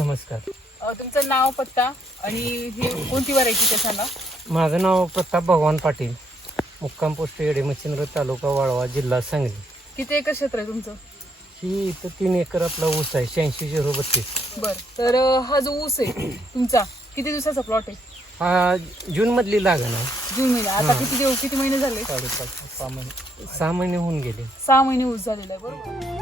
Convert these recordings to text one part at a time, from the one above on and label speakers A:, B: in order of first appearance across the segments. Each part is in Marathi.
A: नमस्कार.
B: तुमचं नाव पत्ता आणि ही कोणती व्हरायटी ते सांगा.
A: माझं नाव प्रताप भगवान पाटील, मुक्काम पोस्ट येडे मच्छिंद्र, तालुका वाळवा, जिल्हा सांगली.
B: किती एकर क्षेत्र आहे तुमचं?
A: ही इथं 3 एकर आपला ऊस आहे, 86-032.
B: बर, तर हा जो ऊस आहे तुमचा किती दिवसाचा प्लॉट आहे?
A: हा जून मधली लागण आहे.
B: जून महिना. आता किती महिने झाले?
A: 6 महिने होऊन गेले.
B: 6 महिने ऊस झालेला आहे. बरोबर.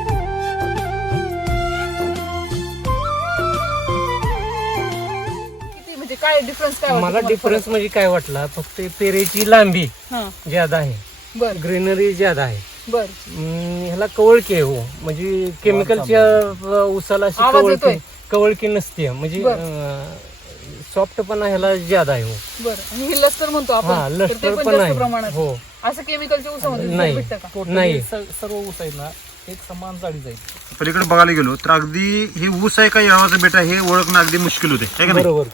B: किती म्हणजे काय डिफरन्स काय वाटतं
A: मला
B: तुम्हाला?
A: डिफरन्स म्हणजे काय वाटला, फक्त पेरेची लांबी
B: हा.
A: ज्यादा आहे,
B: बर
A: ग्रीनरी ज्यादा आहे.
B: बर.
A: ह्याला कवळकी आहे हो, म्हणजे केमिकलच्या ऊसाला अशी
B: आवाज येतोय.
A: कवळकी नसते, म्हणजे सॉफ्टपणा ह्याला ज्यादा आहे हो.
B: बर. आणि हे लस्टर म्हणतो
A: हा,
B: आपण, तर ते
A: लष्कर
B: पण
A: पण
B: जास्त
A: आहे
B: प्रमाणात.
A: हो.
B: असं केमिकलच्या ऊसामध्ये
A: नाही.
B: भेटतं का?
A: नाही.
C: सर्व ऊस आहेत ना एक समान जाडी जाईल.
D: पलीकडे बघायला गेलो तर अगदी हे ऊस आहे का यावाचा बेटा हे ओळखणं अगदी मुश्किल होते है का नाही?
A: बरोबर.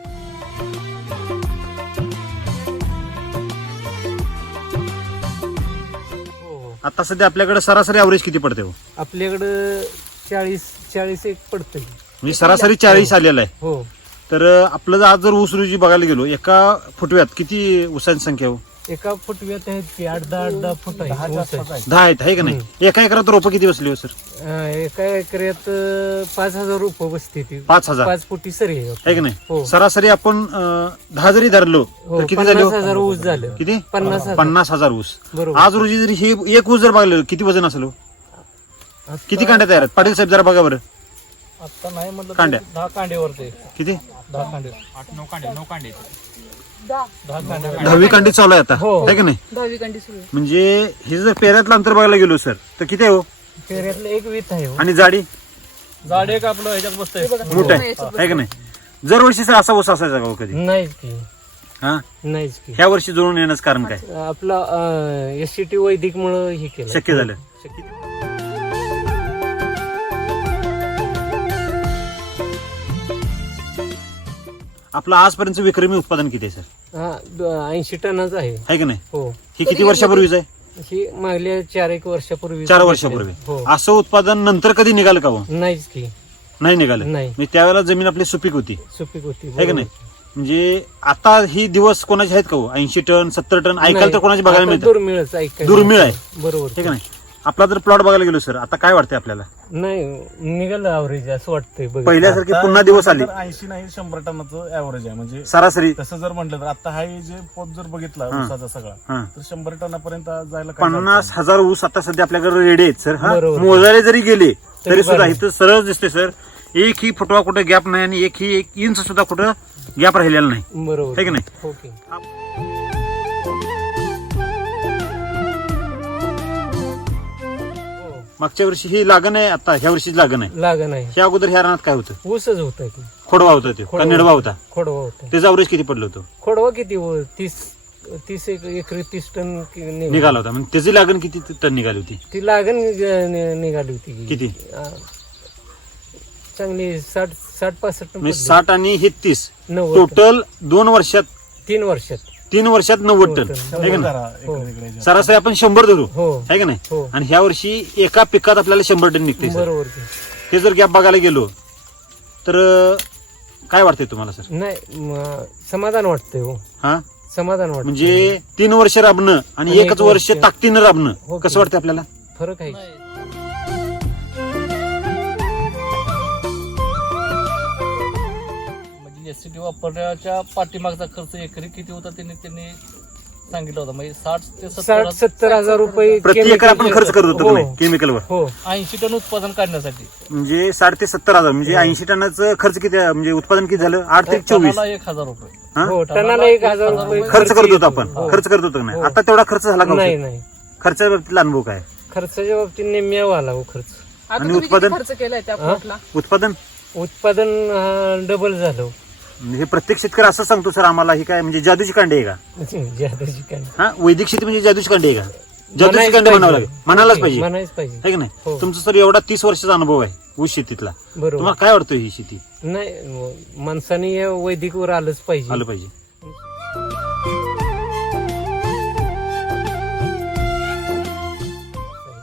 A: हो.
D: आता सध्या आपल्याकडे सरासरी ॲव्हरेज किती पडते हो?
A: आपल्याकडं 40 एक पडतंय.
D: म्हणजे सरासरी 40 आलेला आहे.
A: हो.
D: तर आपलं आज जर ऊस रोजी बघायला गेलो एका फुटव्यात किती ऊसांची संख्या हो?
A: एका फुटव्यात आहेत की 8-10 फूट आहे ऊस आहे.
D: 10 आहेत आहे का नाही? एका एकरात रोपं किती बसली हो सर?
A: एका एकऱ्यात 5,000 रुपये बसते ती.
D: 5,000
A: 5 फुटी सरी आहे.
D: आहे का नाही?
A: हो.
D: सरासरी आपण 10 जरी धरलो
A: हो,
D: तर किती झाले हो?
A: 50,000 ऊस झालं.
D: किती?
A: 50,000.
D: 50,000 ऊस.
A: बरोबर.
D: आज रोजी जरी हे एक ऊस जर बघायला किती वजन असेल हो? किती कांड्या तयार आहेत? पाटील साहेब जरा बघा बरं.
C: आता नाही म्हटलं
D: कांड्या.
C: 10 कांड्यावरती.
D: किती?
C: 10 कांडे.
B: 10
C: 10 कांडे.
D: 10वी कांडी चालू आहे आता
A: हो.
D: आहे का नाही?
B: 10वी कंडी सुरू आहे.
D: म्हणजे हे जर पेऱ्यातलं अंतर बघायला गेलो सर तर किती आहे हो?
A: पेऱ्यातलं एक वीत आहे हो.
D: आणि जाडी
C: झाड एक आपलं ह्याच्यात बसतंय.
D: मोठं आहे आहे का नाही? दरवर्षी सर असा ऊस असायचा का हो कधी?
A: नाहीच की.
D: हा
A: नाहीच की.
D: ह्या वर्षी जुळून येण्याचं कारण काय
A: आपला SCT वैदिक मुळे हे केलं,
D: शक्य झालं? आपलं आजपर्यंत विक्रमी उत्पादन किती आहे सर?
A: 80 टनाच आहे.
D: आहे का नाही?
A: हो.
D: ही किती वर्षापूर्वीच आहे?
A: ही मागल्या 4-1 वर्षापूर्वी.
D: 4 वर्षापूर्वी.
A: हो.
D: असं उत्पादन नंतर कधी निघालं का हो?
A: नाहीच की.
D: नाही निघालं.
A: नाही.
D: म्हणजे त्यावेळेला जमीन आपली सुपीक होती
A: सुपीक होती.
D: आहे का नाही? म्हणजे आता ही दिवस कोणाचे आहेत का हो? 80 टन 70 टन ऐकायला तर कोणाचे बघायला मिळतं?
A: दुर्मिळच ऐकायला.
D: दुर्मिळ आहे.
A: बरोबर.
D: आहे का नाही? आपला जर प्लॉट बघायला गेलो सर आता काय वाटतंय आपल्याला?
A: नाही निघालं ॲव्हरेज असं वाटतंय.
D: पहिल्यासारखी पुन्हा दिवस आले?
C: 80 नाही 100 टनाचं ऍव्हरेज आहे. म्हणजे
D: सरासरी
C: तसं जर म्हटलं तर आता हा जे पोत जर बघितला ऊसाचा सगळा
D: हा.
C: तर 100 टनापर्यंत जायला काय
D: 50,000 ऊस आता सध्या आपल्याकडे रेडी आहेत सर. हा
A: बरोबर.
D: मोजायला जरी गेले तरी
A: तरी
D: सुद्धा
A: बरं.
D: इथं सरळ दिसते सर. एक ही फुटवा कुठं गॅप नाही आणि एक ही 1 इंच सुद्धा कुठं गॅप राहिलेला नाही
A: बरोबर.
D: आहे की नाही?
A: ओके.
D: मागच्या वर्षी ही लागण आहे, आता ह्या वर्षी लागण आहे.
A: लागण आहे.
D: ह्या अगोदर ह्या रानात काय होतं?
A: ऊसच होत आहे.
D: खोडवा होता ते का निडवा होता?
A: खोडवा होता.
D: त्याचं अवरेज किती पडलं होतं?
A: खोडवा किती 30 एकरी 30 टन
D: निघाला होता. म्हणजे त्याची लागण किती टन निघाली होती?
A: ती लागण निघाली होती की.
D: किती?
A: चांगली 60-65 टन
D: म्हणजे
A: पडली.
D: 60 आणि हे 30
A: 90
D: टोटल 2 वर्षात
A: 3 वर्षात
D: 3 वर्षात 90 टन
A: 90 टन.
D: आहे का नाही?
C: जरा इकडे तिकडे
D: सरासरी आपण 100 धरू
A: हो.
D: आहे का नाही?
A: हो.
D: आणि ह्या वर्षी एका पिकात आपल्याला 100 टन निघते सर.
A: बरोबर की.
D: हे जर गॅप बघायला गेलो तर काय वाटतंय तुम्हाला सर?
A: नाही समाधान वाटतंय हो.
D: हा
A: समाधान वाटत.
D: म्हणजे 3 वर्ष राबणं आणि
A: आणि
D: एकच
A: एक
D: वर्ष
A: वर्ष
D: ताकदीनं राबणं
A: हो.
D: कसं वाटतं आपल्याला?
A: फरक आहे.
C: म्हणजे एससीटी वापरण्याच्या पाठीमागचा खर्च एकरी किती होता त्यांनी सांगितलं होतं. म्हणजे 60 ते
A: 60-70 हजार रुपये
D: प्रति एकर आपण खर्च करत होतो
A: हो.
D: केमिकलवर.
A: हो.
C: 80 टन उत्पादन काढण्यासाठी
D: म्हणजे 60 ते 70 हजार म्हणजे 80 टनाचं खर्च किती म्हणजे उत्पादन किती झालं? 8 ते 24
C: टनाला 1,000 रुपये.
D: हा?
A: हो. टनाला 1,000 रुपये
D: खर्च करत होतो आपण.
A: हो.
D: खर्च करत होतो का नाही?
A: हो.
D: आता तेवढा खर्च झाला का?
A: नाही
D: हो?
A: नाही.
D: खर्चाच्या बाबतीतला अनुभव काय?
A: खर्चाच्या बाबतीत निम्म्या आला हो खर्च.
B: आता
D: आणि
B: तुम्ही किती
D: उत्पादन?
B: खर्च केलाय त्या प्लॉटला?
A: उत्पादन डबल झालं.
D: हे प्रत्येक शेतकरी असं सांगतो सर आम्हाला ही काय म्हणजे जादूची कांडी आहे का?
A: जादूची काय.
D: हा वैदिक शेती म्हणजे जादूची कांडी आहे का? जादूची कांडी म्हणावं लागेल. म्हणायलाच पाहिजे
A: म्हणायच पाहिजे
D: आहे की नाही?
A: हो.
D: तुमचा सर एवढा 30 वर्षाचा अनुभव आहे ऊस शेतीतला.
A: बरोबर.
D: तुम्हाला काय वाटतं ही शेती
A: नाही माणसाने या वैदिकवर आलंच पाहिजे.
D: आलं पाहिजे?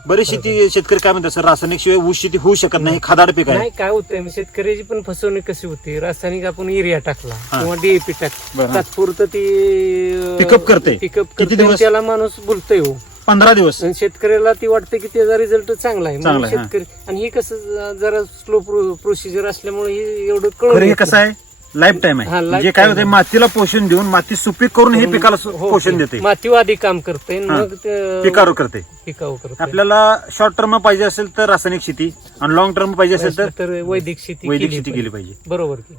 D: बरेच शेतकरी काय म्हणतात सर, रासायनिक शिवाय ऊस शेती होऊ शकत नाही, खादाड पीक आहे.
A: नाही काय होतंय शेतकऱ्याची पण फसवणूक कशी होती, रासायनिक आपण युरिया टाकला
D: हा.
A: किंवा डीएपी
D: बरं,
A: टाकला,
D: हा.
A: तात्पुरतं ती
D: पिकअप करते. किती दिवस?
A: त्याला माणूस बोलतोय हो
D: 15 दिवस.
A: आणि शेतकऱ्याला ती वाटतं की त्याचा रिझल्ट चांगला आहे
D: चांगला
A: म्हणून
D: आहे, हा.
A: शेतकरी, आणि ही कसं जरा स्लो प्रोसिजर असल्यामुळे हे एवढं
D: खरं
A: कळून
D: हे
A: येत
D: कसं आहे, लाईफ टाइम
A: हा,
D: आहे.
A: lifetime
D: म्हणजे काय होते,
A: आहे.
D: मातीला पोषण देऊन माती सुपीक करून हे पिकाला
A: हो,
D: पोषण देते,
A: मातीवादी काम करते
D: हा.
A: मग ते
D: पिकावर करते.
A: पिकाऊ करते.
D: आपल्याला शॉर्ट टर्म पाहिजे असेल तर रासायनिक शेती आणि लॉंग टर्म पाहिजे असेल तर
A: वैदिक शेती
D: वैदिक शेती केली पाहिजे.
A: बरोबर की.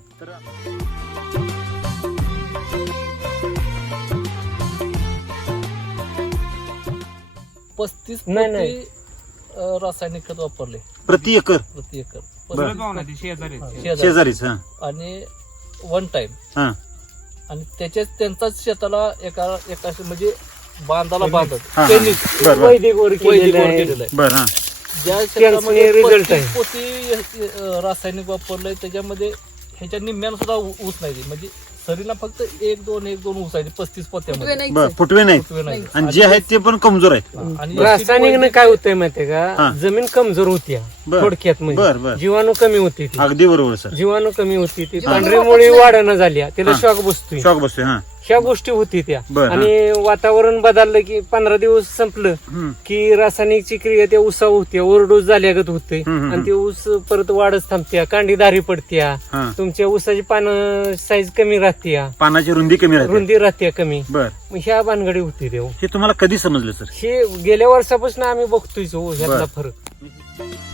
C: पस्तीस
A: नाही, नाही.
C: रासायनिक खत वापरले
D: प्रति एकर
C: प्रति एकर.
D: बरं.
C: शेजारी.
D: शेजारीच. हा
C: आणि वन टाइम.
D: हा
C: आणि त्यांचाच शेताला एका म्हणजे बांधाला बांधत
D: हा.
C: त्यांनी
D: बरं, बरं.
A: वैदिक वर केलेलं आहे.
C: केलेलं आहे.
D: बर. हा
C: ज्या
A: त्यांचे
C: शेतामध्ये
A: result आहे.
C: 35 पोती रासायनिक वापरलंय त्याच्यामध्ये ह्याच्या निम्म्यानं सुद्धा ऊस नाही, म्हणजे सरीला फक्त एक दोन ऊस आहे 35 पोत्यामध्ये.
D: बर, फुटवे नाहीत
C: फुटवे नाही.
D: आणि जे आहेत ते पण कमजोर आहेत.
C: आणि
A: रासायनिक काय होतंय माहितीये
D: हा.
A: का, जमीन कमजोर होती
D: बर.
A: थोडक्यात
D: बर,
A: म्हणजे
D: बर.
A: जीवाणू कमी होती ती.
D: अगदी बरोबर सर.
A: जीवाणू कमी होती ती,
B: जीवाणू
A: पांढरी
B: वापस
A: मुळी
B: नाही.
A: वाढणं झाल्या, त्याला
D: हा.
A: शॉक बसतोय.
D: शॉक बसतोय. हा
A: ह्या गोष्टी होती त्या.
D: बर, हा.
A: आणि वातावरण बदललं की 15 दिवस संपलं
D: हम्म.
A: की रासायनिकची क्रिया त्या ऊसावर होते, ओव्हरडोस झाल्यागत होते
D: हम्म.
A: आणि ते ऊस परत वाढच थांबत्या, कांडी दारी पडत्या,
D: हा.
A: तुमच्या ऊसाची पानं साईज कमी राहत्या,
D: पानाची रुंदी कमी राहते.
A: रुंदी राहत्या कमी.
D: बर.
A: मग ह्या भानगडी होती तेव्हा.
D: हे तुम्हाला कधी समजलं सर?
A: हे गेल्या वर्षापासून आम्ही बघतोय हो ह्यातला
D: बर.
A: फरक.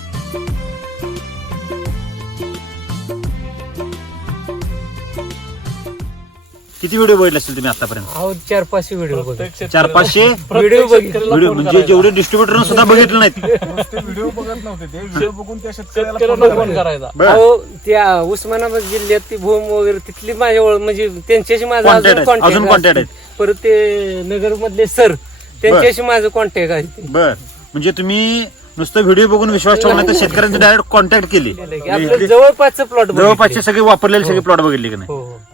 D: किती व्हिडिओ बघितले असतील तुम्ही आतापर्यंत?
A: अहो 4-5 व्हिडिओ बघ.
C: प्रत्येक शेतकऱ्याला-
D: 400-500
A: व्हिडिओ बघितले.
C: शेतकऱ्याला
D: व्हिडिओ
C: फोन
D: म्हणजे
C: करायचा.
D: जेवढे डिस्ट्रीब्युटर सुद्धा बघितले नाहीत.
E: व्हिडिओ बघत नव्हते ते, व्हिडिओ बघून त्या शेतकऱ्याला
C: शेतकऱ्याला
E: फोन
C: फोन करायचा.
D: बर.
A: अहो त्या उस्मानाबाद जिल्ह्यात ती भूम वगैरे तिथली माझ्या म्हणजे त्यांच्याशी माझा
D: Contact
A: अजून
D: आहेत, अजून contact
A: कॉन्टॅक्ट
D: आहेत.
A: परत ते नगर मधले सर त्यांच्याशी माझं कॉन्टॅक्ट आहे.
D: बर. म्हणजे तुम्ही नुसतं व्हिडिओ बघून विश्वास ठेवला नाही तर शेतकऱ्यांचे डायरेक्ट कॉन्टॅक्ट केले.
A: आपलं जवळपासचं प्लॉट
D: जवळपासचे सगळे वापरलेले सगळे प्लॉट बघितले की नाही?
A: हो हो.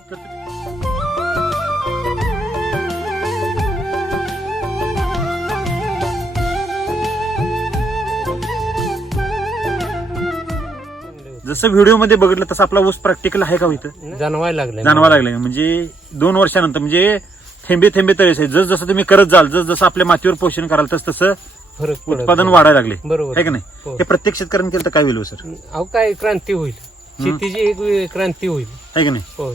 D: जसं व्हिडिओ मध्ये बघितलं तसं आपला ऊस प्रॅक्टिकल आहे का हो इथं?
A: जाणवायला लागलं.
D: जाणवा लागले. म्हणजे 2 वर्षानंतर म्हणजे थेंबे थेंबे तळेस आहे. जसं तुम्ही करत जाल, जसं आपल्या मातीवर पोषण कराल तसं
A: फरक पडत.
D: उत्पादन वाढायला लागले.
A: बरोबर
D: आहे की नाही?
A: हो.
D: हे प्रत्येक शेतकऱ्यांनी केलं तर काय होईल हो सर?
A: अहो काय क्रांती होईल, शेतीची एक क्रांती होईल.
D: आहे की नाही?
A: होय.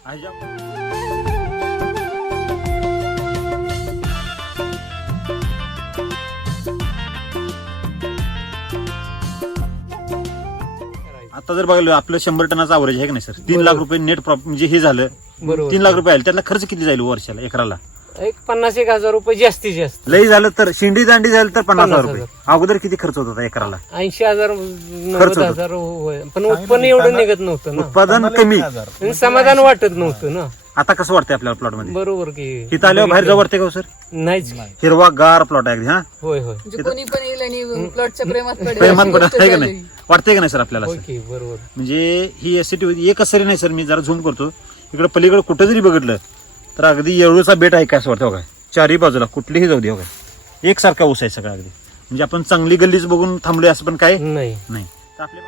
D: आता जर बघायला आपलं 100 टनाचं अवरेज आहे की नाही सर? 3 लाख रुपये नेट प्रॉफिट म्हणजे हे झालं.
A: बरोबर.
D: 3 लाख रुपये आले, त्यातला खर्च किती जाईल वर्षाला एकराला?
A: एक 50,000 रुपये जास्तीत जास्त.
D: लई झालं तर शेंडी दांडी झालं तर 50,000 रुपये.
A: 50,000.
D: अगोदर किती खर्च होत होता एकराला?
A: 80,000
D: खर्च
A: 90,000 होय. पण उत्पन्न एवढं निघत नव्हतं ना,
D: उत्पादन कमी.
A: आणि समाधान वाटत नव्हतं ना.
D: आता कसं वाटतंय आपल्याला प्लॉट मध्ये?
A: बरोबर की.
D: इथं आल्यावर बाहेर जाऊ वाटते का हो सर?
A: नाहीच.
D: हिरवा गार प्लॉट आहे अगदी. हा
A: होय होय.
B: म्हणजे कोणी पण येईल आणि प्लॉटच्या प्रेमात पडेल
D: प्रेमात
B: अशी
D: पडत
B: गोष्ट
D: आहे का
B: झाली.
D: नाही? वाटतंय का नाही सर आपल्याला
A: होय
D: असं?
A: की बरोबर.
D: म्हणजे ही एसिटी एकच सरी नाही सर. मी जरा झूम करतो इकडे पलीकडे कुठं जरी बघितलं तर अगदी येळूचा बेट आहे का असं वाटतं बघा. चारही बाजूला कुठलीही जाऊ दे बघा, एकसारखा ऊस आहे सगळा अगदी. म्हणजे आपण चांगली गल्लीच बघून थांबलोय असं पण काय
A: नाही.
D: नाही. तर आपल्या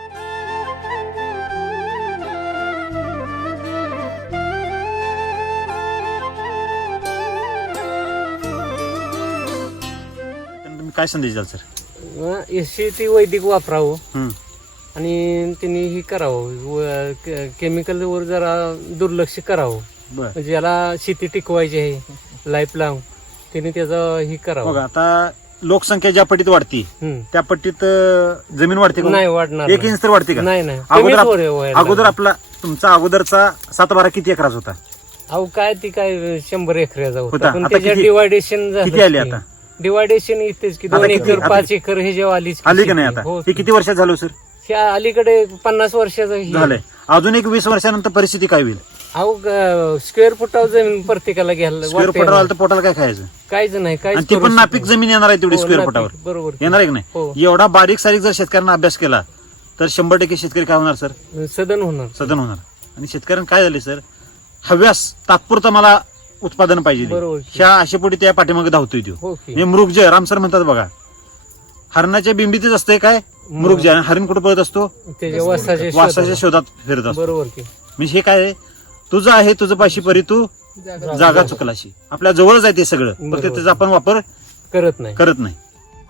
D: तुम्ही काय संदेश द्याल सर?
A: शेती वैदिक वापरावं
D: हम्म.
A: आणि त्यांनी हे करावं, केमिकल वर जरा दुर्लक्ष करावं.
D: बर.
A: म्हणजे याला शेती टिकवायची आहे लाईफ लाँग, त्यांनी त्याचं हे करावं.
D: बघा आता लोकसंख्या ज्या पट्टीत वाढती
A: हम्म.
D: त्या पट्टीत जमीन वाढते का?
A: नाही वाढणार
D: 1 इंच तर वाढते का?
A: नाही नाही.
D: अगोदर
A: कमीच वर व्हायला
D: अगोदर
A: लागलं.
D: आपला तुमचा अगोदरचा 7-12 किती एकराच होता?
A: अहो काय ती काय 100 एकराचा
D: होता.
A: होता, पण
D: आता
A: त्याच्यात
D: किती-
A: डिवायडेशन
D: किती आली आता?
A: डिवायडेशन इथेच की
D: आता
A: 2
D: किती-
A: एकर
D: आता-
A: 5 एकर हे जेव्हा आलीच
D: आली का नाही आता?
A: हो.
D: हे किती वर्षात झालं सर?
A: ह्या अलीकडे 50 वर्षाचं हे.
D: झालंय. अजून एक 20 वर्षानंतर परिस्थिती काय होईल?
A: अहो स्क्वेअर फुटावर जमीन प्रत्येकाला घ्यायला
D: स्क्वेअर
A: वाटते
D: फुटावर
A: ना.
D: आलं तर पोटाला काय खायचं?
A: काहीच नाही
D: आणि
A: काहीच
D: ती
A: करू
D: पण
A: शकत
D: नापीक
A: नाही.
D: जमीन येणार आहे तेवढी
A: हो,
D: स्क्वेअर
A: नापीक,
D: फुटावर
A: बरोबर.
D: येणार आहे की
A: हो.
D: नाही? एवढा बारीक सारीक जर शेतकऱ्यांना अभ्यास केला तर 100% शेतकरी काय होणार सर?
A: सदन होणार.
D: सदन होणार. आणि शेतकऱ्यांना काय झाले सर, हव्यास तात्पुरता मला उत्पादन पाहिजे.
A: बरोबर.
D: ह्या आशेपोटी त्या पाठीमागे धावतोय तो.
A: हो की.
D: हे मृगजय रामसर म्हणतात बघा, हरणाच्या बिंबीतच असतंय काय मृगजळ. हरण कुठं पळत असतो?
A: त्याच्या वासाच्या
D: वासाच्या शोधात फिरत असतो.
A: बरोबर की.
D: म्हणजे हे काय आहे? तुझं आहे तुझं पाशी परी तू जागा चुकलाशी. आपल्या जवळच आहे ते सगळं, फक्त
A: बरोबर.
D: त्याचा आपण वापर
A: करत नाही.
D: करत नाही.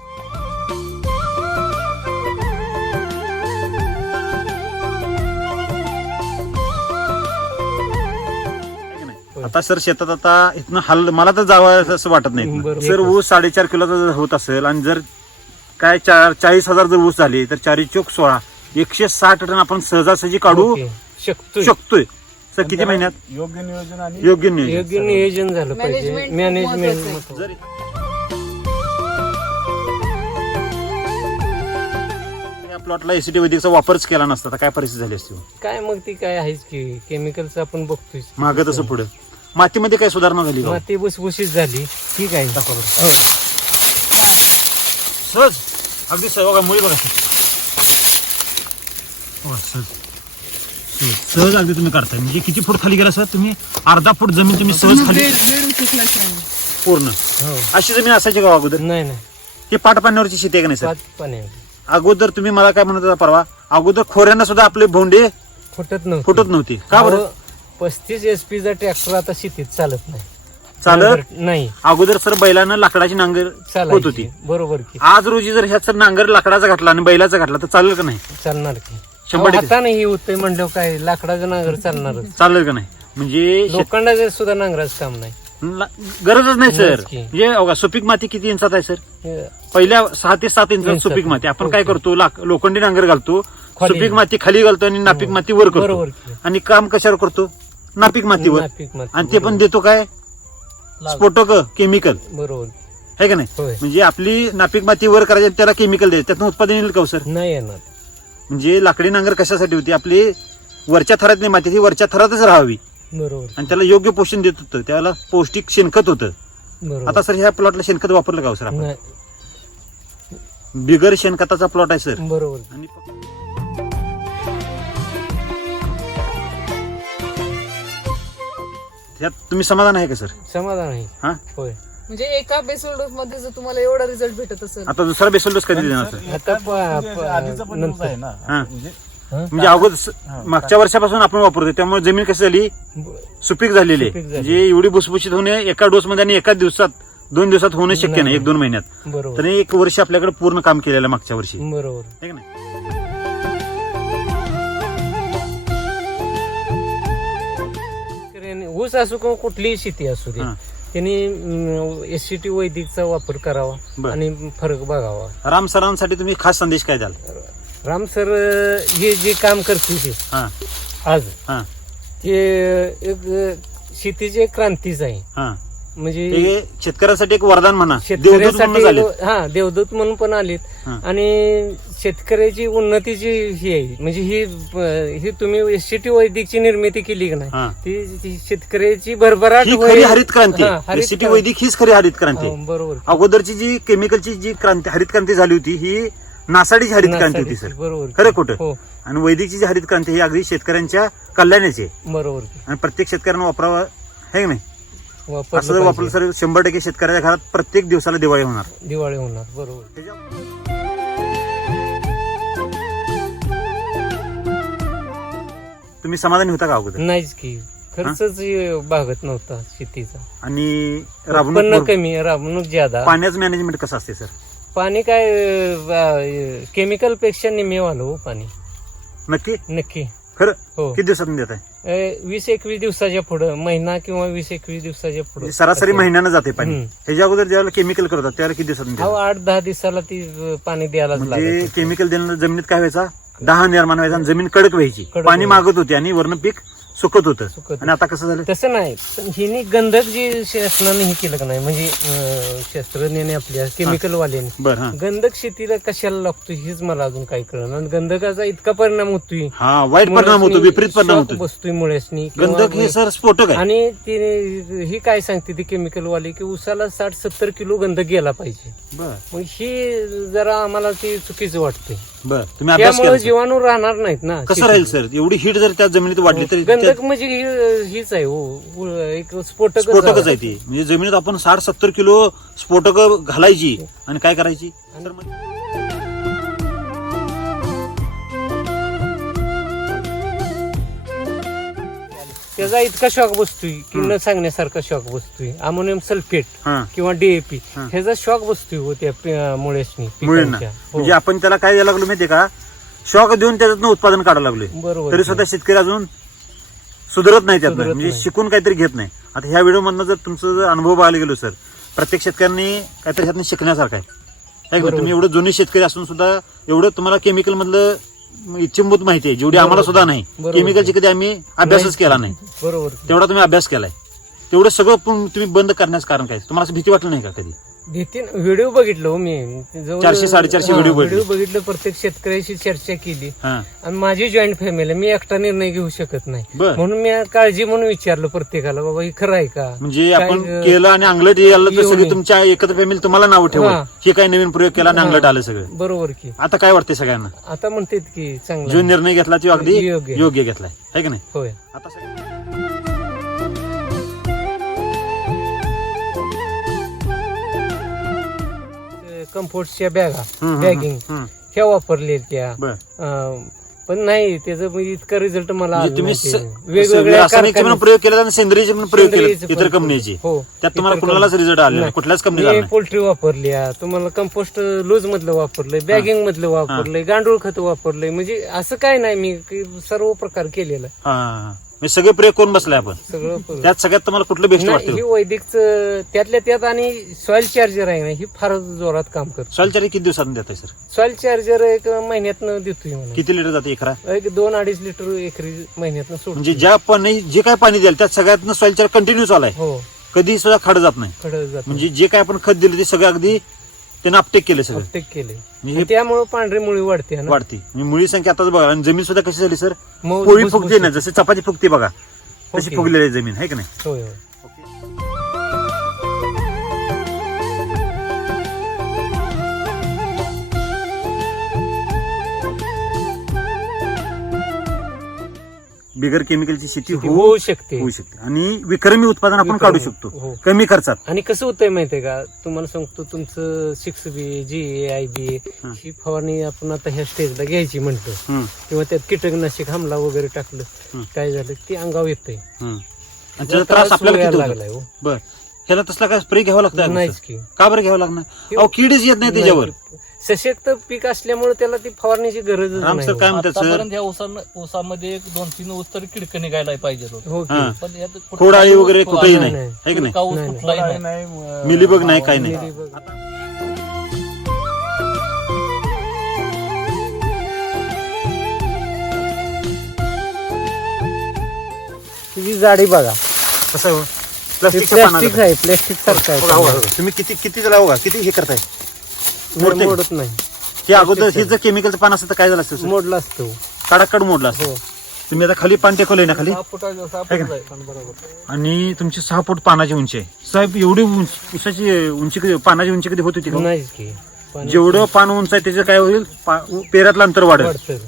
D: आता सर शेतात आता इथनं हल मला तर जावं असं वाटत नाही.
A: बरोबर.
D: सर ऊस 4.5 किलोचा जर होत असेल आणि जर काय 40,000 जर ऊस झाली तर 4 चोक 16 160 टन आपण सहजासहजी काढू
A: ओके. शकतोय.
D: शकतोय. सर किती महिन्यात?
E: योग्य नियोजन आणि
D: योग्य नियोजन.
A: योग्य नियोजन झालं पाहिजे.
B: Management खूप
A: मॅनेजमेंट
B: महत्त्वाचं आहे.
D: जर या प्लॉटला एसीटी वैदिकचा वापरच केला नसता तर काय परिस्थिती झाली असती?
A: काय मग ती काय आहेच की केमिकलचं आपण बघतोय.
D: मागं तसं पुढे मातीमध्ये काय सुधारणा झाली का?
A: माती भुसभुशीत झाली. ठीक आहे.
D: दाखवा बरं.
A: हो.
D: सहज अगदी सहज बघा मुळी बघा हो, सहज सहज अगदी तुम्ही काढताय. म्हणजे किती फूट खाली गेला सर तुम्ही? अर्धा फूट जमीन तुम्ही सहज खाली
B: बेड उचलायचं नाही.
D: पूर्ण.
A: हो.
D: अशी जमीन असायची का अगोदर?
A: नाही नाही.
D: हे पाट पाण्यावरची शेती आहे का नाही सर?
A: 5 पाणी
D: अगोदर तुम्ही मला काय म्हणत होता परवा, अगोदर खोऱ्यांना सुद्धा आपले भोंडे
A: फुटत नव्हतं.
D: फुटत नव्हती का बरं?
A: 35 HP चा ट्रॅक्टर आता शेतीत चालत नाही.
D: चालत
A: नाही.
D: अगोदर सर बैलानं लाकडाची नांगर होत
A: चालायची.
D: होती.
A: बरोबर की.
D: आज रोजी जर ह्याच नांगर लाकडाचा घातला आणि बैलाचा घातला तर चालेल का नाही?
A: चालणार की.
D: 100%
A: आता नाही होतंय म्हणल्यावर काय लाकडाचं नांगर चालणारच.
D: चालेल का नाही? म्हणजे
A: लोखंडाचं सुद्धा नांगराचं काम नाही.
D: गरजच नाही सर.
A: नाहीच की.
D: म्हणजे अवघा सुपीक माती किती इंचात आहे सर?
A: हे
D: पहिल्या 6 ते 7 इंचात
A: इंचात.
D: सुपीक माती. आपण
A: ओके.
D: काय करतो लोखंडी नांगर घालतो,
A: खाली.
D: सुपीक माती खाली घालतो आणि नापीक माती वर करतो.
A: बरोबर की.
D: आणि काम कशावर करतो? नापीक मातीवर.
A: नापीक माती.
D: आणि ते पण देतो काय? स्फोटक केमिकल
A: बरोबर.
D: आहे का नाही?
A: होय.
D: म्हणजे आपली नापीक माती वर करायची त्याला केमिकल द्यायचं, त्यातून उत्पादन येईल का हो सर?
A: नाही येणार.
D: म्हणजे लाकडी नांगर कशासाठी होती? आपली वरच्या थरातली माती ती वरच्या थरातच राहावी
A: बरोबर.
D: आणि त्याला योग्य पोषण देत होतं, त्याला पौष्टिक शेणखत होतं.
A: बरोबर.
D: आता सर ह्या प्लॉटला शेणखत वापरलं का हो सर आपण?
A: नाही.
D: बिगर शेणखताचा प्लॉट आहे सर.
A: बरोबर.
D: आणि त्यात तुम्ही समाधान आहे का सर?
A: समाधान आहे.
D: हा
A: होय.
B: म्हणजे एका बेसल डोस मध्ये जर तुम्हाला एवढा रिझल्ट भेटत असेल
D: आता दुसरा बेसल डोस कधी देणार सर?
A: आता
E: आधीचा पण use आहे ना
D: हा.
E: म्हणजे
D: म्हणजे अगोदर मागच्या वर्षापासून आपण वापरतो त्यामुळे जमीन कशी झाली? सुपीक झालेली आहे.
A: सुपीक झाली.
D: म्हणजे एवढी भुसभुशीत होणे एका डोस मध्ये आणि एका दिवसात 2 दिवसात होणं शक्य नाही, 1-2 महिन्यात.
A: बरोबर.
D: तर 1 वर्ष आपल्याकडे पूर्ण काम केलेलं आहे मागच्या वर्षी,
A: बरोबर.
D: आहे का नाही?
A: शेतकऱ्यांनी ऊस असो किंवा कुठलीही शेती असू दे
D: हा.
A: त्यांनी एससीटी वैदिकचा वापर करावा
D: बरं.
A: आणि फरक बघावा.
D: राम सरांसाठी तुम्ही खास संदेश काय द्याल?
A: राम सर हे जे काम करतील ते
D: हा
A: आज
D: हा
A: ते एक शेतीची एक क्रांतीच आहे.
D: हा.
A: म्हणजे
D: हे शेतकऱ्यासाठी एक वरदान म्हणा, देवदूत म्हणून
A: शेतकऱ्यासाठी
D: झाले.
A: हा देवदूत म्हणून पण आलेत.
D: हा.
A: आणि शेतकऱ्याची उन्नतीची ही आहे. म्हणजे ही तुम्ही एससीटी वैदिकची निर्मिती केली की नाही,
D: हा.
A: ती शेतकऱ्याची भरभराट
D: ही
A: होईल.
D: खरी हरित क्रांती
A: हा, हरित
D: एसीटी
A: क्रांती.
D: वैदिक हीच खरी हरित क्रांती आहे.
A: हा, बरोबर.
D: अगोदरची जी केमिकलची जी क्रांती हरित क्रांती झाली होती ही नासाडीची हरित क्रांती होती सर.
A: बरोबर.
D: खरं खोटं?
A: हो
D: आणि वैदिकची जी हरित क्रांती ही अगदी शेतकऱ्यांच्या कल्याणाची आहे
A: बरोबर.
D: आणि प्रत्येक शेतकऱ्यांना वापरावं, आहे की नाही?
A: वापरलं
D: असं जर वापरलं
A: पाहिजे.
D: सर 100% शेतकऱ्याच्या घरात प्रत्येक दिवसाला दिवाळी होणार.
A: दिवाळी होणार. बरोबर.
D: तुम्ही समाधानी होता का अगोदर?
A: नाहीच की खर्चच भागत नव्हता शेतीचा.
D: आणि
A: उत्पन्न
D: राबवणूक
A: कमी, राबवणूक ज्यादा.
D: पाण्याचं मॅनेजमेंट कसं असते सर?
A: पाणी काय केमिकल पेक्षा निम्मे वालो हो पाणी.
D: नक्की
A: नक्की.
D: खरं?
A: हो.
D: किती दिवसातून देत आहे?
A: 20-21 दिवसाच्या पुढं, महिना किंवा 20-21 दिवसाच्या पुढं.
D: म्हणजे सरासरी महिन्यानं जाते पाणी.
A: हम्म.
D: ह्याच्या अगोदर ज्यावेळेला केमिकल करतात त्यावेळेला किती दिवसातून
A: हो
D: देतात?
A: 8-10 दिवसाला ती पाणी द्यायलाच
D: म्हणजे
A: लागत.
D: केमिकल दिल्यानंतर जमिनीत काय व्हायचा? दहा निर्माण व्हायचा आणि जमीन कडक व्हायची,
A: कडक
D: पाणी
A: व्हायची.
D: मागत होती आणि वर्ण पीक सुकत होतं.
A: सुकत
D: आणि आता कसं झालं?
A: तसं नाही. पण हिने गंधक जी शासनाने हे केलं का नाही, म्हणजे शास्त्रज्ञाने आपल्या केमिकल वाल्याने
D: बरं. हा
A: गंधक शेतीला कशाला लागतो हेच मला अजून काही कळलं. आणि गंधकाचा इतका परिणाम होतोय,
D: हा वाईट परिणाम होतो, विपरीत परिणाम होतो.
A: बसतोय मुळ्यासनी.
D: गंधक हे सर स्फोटक आहे.
A: आणि तिने ही काय सांगते ती केमिकल वाली की उसाला 60-70 किलो गंधक गेला पाहिजे.
D: बर
A: मग ही जरा आम्हाला ती चुकीचं वाटते.
D: बर तुम्ही अभ्यास
A: त्यामुळे
D: केला सर?
A: जीवाणू राहणार नाहीत ना.
D: कसं राहील सर? एवढी हीट जर त्या जमिनीत वाढली तरी
A: गंधक म्हणजे हीच आहे हो, एक स्फोटकच
D: स्फोटकच आहे ती. म्हणजे जमिनीत आपण 60-70 किलो स्फोटक घालायची आणि काय करायची? सर, मग
A: त्याचा इतका शॉक बसतोय की न सांगण्यासारखा शॉक बसतोय. अमोनियम सल्फेट
D: हा
A: किंवा डीएपी
D: हा.
A: ह्याचा शॉक बसतोय हो त्या मुळेसनी
D: मुळींना.
A: पिकांच्या. हो.
D: म्हणजे आपण त्याला काय द्यायला लागलो माहितीये का, शॉक देऊन त्याच्यातनं उत्पादन काढायला लागलोय.
A: बरोबर
D: तरी सुद्धा शेतकरी अजून सुधारत नाही त्यातनं,
A: सुधारत
D: म्हणजे
A: नाही.
D: शिकून काहीतरी घेत नाही. आता ह्या व्हिडिओ मधनं जर तुमचा जर अनुभव बघायला गेलो सर, प्रत्येक शेतकऱ्यांनी काहीतरी ह्यातनं शिकण्यासारखं आहे. है का?
A: बरोबर.
D: तुम्ही एवढं जुने शेतकरी असून सुद्धा एवढं तुम्हाला केमिकल मधलं इच्छिंभूत माहिती आहे, जेवढी
A: बरोबर.
D: आम्हाला सुद्धा नाही.
A: बरोबर.
D: केमिकलची कधी आम्ही अभ्यासच केला नाही.
A: बरोबर.
D: तेवढा तुम्ही अभ्यास केलाय. तेवढं सगळं तुम्ही बंद करण्याचं कारण काय? तुम्हाला असं भीती वाटलं नाही का कधी?
A: भीती व्हिडिओ बघितलं हो मी.
D: 400-450 व्हिडिओ बघितले.
A: व्हिडिओ बघितलं, प्रत्येक शेतकऱ्याशी चर्चा केली.
D: हा
A: आणि माझी जॉईंट फॅमिली, मी एकटा निर्णय घेऊ शकत नाही.
D: बर.
A: म्हणून मी काळजी म्हणून विचारलं प्रत्येकाला, बाबा हे खरं आहे का?
D: म्हणजे
A: काय,
D: आपण केलं आणि अंगलट आलं तर
A: येऊ
D: सगळी
A: नये.
D: तुमच्या एकत्र फॅमिली तुम्हाला नाव ठेवलं,
A: हा.
D: हे काही नवीन प्रयोग केला आणि अंगलट आलं सगळं.
A: बरोबर की.
D: आता काय वाटतंय सगळ्यांना?
A: आता म्हणतात की चांगलं
D: जो
A: आहे.
D: निर्णय घेतला तो अगदी
A: योग्य.
D: योग्य घेतलाय, है की नाही?
A: होय.
D: आता
A: कम्फर्टच्या बॅगा,
D: हम्म,
A: बॅगिंग
D: हम्म.
A: ह्या वापरल्या त्या.
D: बर.
A: पण नाही त्याचं म्हणजे इतका रिझल्ट मला
D: म्हणजे
A: आला
D: तुम्ही
A: नाही ते. वेगवेगळ्या
D: रासायनिकचे पण
A: कारखान्यात-
D: प्रयोग केला आणि सेंद्रियचे पण प्रयोग केले
A: सेंद्रियचे
D: इतर
A: पण
D: कंपनीचे.
A: हो.
D: त्यात तुम्हाला
A: इतर
D: कुणालाच
A: कंपनी-
D: रिझल्ट आले नाही,
A: नाही.
D: कुठल्याच कंपनी
A: मी
D: आला नाही.
A: पोल्ट्री वापरल्या, तुम्हाला कंपोस्ट लूज मधलं वापरलंय, बॅगिंग मधलं वापरलंय, गांडूळ खत वापरलंय. म्हणजे असं काय नाही, मी सर्व प्रकार केलेला आहे.
D: हा, हा, हा. म्हणजे सगळे प्रयोग करून बसलाय आपण.
A: सगळं
D: त्यात सगळ्यात तुम्हाला कुठलं बेस्ट
A: नाही, ही
D: वाटतं?
A: वैदिकचं त्यातल्या त्यात, आणि सॉइल चार्जर आहे ना, ही फार जोरात काम करतो.
D: सॉइलचारी किती दिवसात देताय सर?
A: सॉइल चार्जर एक महिन्यातनं देतोय म्हणून.
D: किती लिटर जाते एकरा?
A: एक 2-2.5 लिटर एकरी महिन्यातनं सोडतो.
D: म्हणजे ज्या पाणी जे काय पाणी द्याल त्यात सगळ्यात सॉइलचार कंटिन्यू चालाय,
A: हो,
D: कधी सुद्धा खड जात नाही.
A: खडं जात
D: म्हणजे जे काय आपण खत दिलं ते सगळं अगदी त्यानं अपटेक केलं सगळं.
A: अपटेक केले.
D: म्हणजे हे
A: त्यामुळे पांढरी मुळी वाढते ना.
D: वाढते. म्हणजे मुळी संख्या आताच बघा, आणि जमीन सुद्धा कशी झाली सर,
A: मऊ-
D: पोळी
A: भुसभुशीत.
D: फुगते ना, जसे चपाती फुगते बघा तशी
A: ओके.
D: फुगलेली आहे जमीन, आहे की नाही?
A: होय, होय.
D: बिगर केमिकलची शेती
A: ती होऊ शकते.
D: होऊ शकते आणि विक्रमी उत्पादन आपण काढू शकतो
A: हो.
D: कमी खर्चात.
A: आणि कसं होतंय माहितीये का, तुम्हाला सांगतो, तुमचं 6B, GA, IBA
D: हं.
A: ही फवारणी आपण आता ह्या स्टेजला घ्यायची म्हणतो,
D: हम्म,
A: किंवा त्यात कीटकनाशक हमला वगैरे टाकलं,
D: हं.
A: काय झालं ते अंगावर येतंय.
D: हम्म. आणि त्याचा त्रास आपल्याला किती होतो?
A: लागलाय हो.
D: बर, ह्याला तसला काय स्प्रे घ्यावा लागतं
A: नाहीच की.
D: का बरं घ्यावं लागणार? अहो किडच येत नाही त्याच्यावर.
A: नाही. सशक्त पीक असल्यामुळे त्याला ती फवारणीची गरजच
D: राम
A: नाही
D: सर
A: हो.
D: काय म्हणतात सर?
C: आतापर्यंत या ऊसामध्ये 1-2-3 ऊस तरी किडक निघायला पाहिजे होतं.
A: हो की.
D: हा.
C: पण यात कुठलाही
D: खोडाळी वगैरे
C: ऊस
D: कुठेही
C: आला
D: नाही, आहे की नाही?
C: का ऊस
A: नाही,
C: कुठलाही नाही.
D: मिलीबग नाही, काही नाही.
A: मिलीबग. तुझी जाडी बघा,
D: कसं आहे?
A: प्लास्टिक
D: प्लास्टिकचं
A: आहे, प्लास्टिक सारखं
D: बघा, बघा,
A: आहे.
D: बघा. तुम्ही किती त्याला बघा, किती हे करताय. मोडते.
A: मोडत नाही,
D: हे अगोदर हे जर केमिकलचं पान असतं तर काय झालं असतं सर?
A: मोडला असतो.
D: काडाकाड मोडला असतं.
A: हो.
D: तुम्ही आता खाली पान टेकवलंय ना खाली,
C: 6 फुटाचं 6
D: आहे का?
C: फुटाचं आहे. बरोबर.
D: आणि तुमची 6 फूट पानाची उंची आहे. साहेब एवढी उसाची उंची कधी, पानाची उंची कधी होत होती का?
A: नाहीच की. पाणी
D: जेवढं पान उंच आहे त्याचं काय होईल, पेरातलं अंतर वाढेल.
A: वाढतं.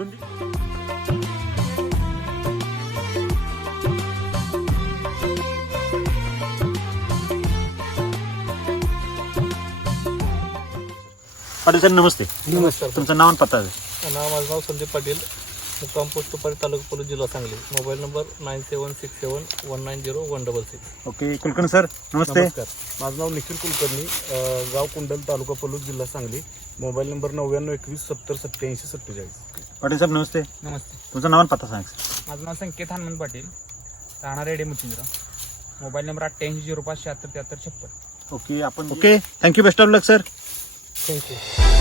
D: पाटील साहेब नमस्ते,
C: नमस्कार.
D: तुमचं नाव आणि पत्ता आहे?
C: माझं नाव संदीप पाटील, मुक्काम पोस्ट तुपारी, तालुका पोलीस, जिल्हा Sangli. Mobile number 9767190166.
D: Okay. Kulkarni sir नमस्ते.
E: नमस्कार, माझं नाव निखिल कुलकर्णी, गाव कुंडल, तालुका पलूस, जिल्हा सांगली. Mobile number 9921708747.
D: पाटील साहेब नमस्ते,
F: नमस्ते,
D: तुमचं नाव आणि पत्ता सांगा सर.
F: माझं नाव संकेत हनुमान पाटील, राहणार Rede Muchindra. Mobile number 8805767356.
D: Okay. आपण okay. Thank you, best of luck sir.
A: Thank you.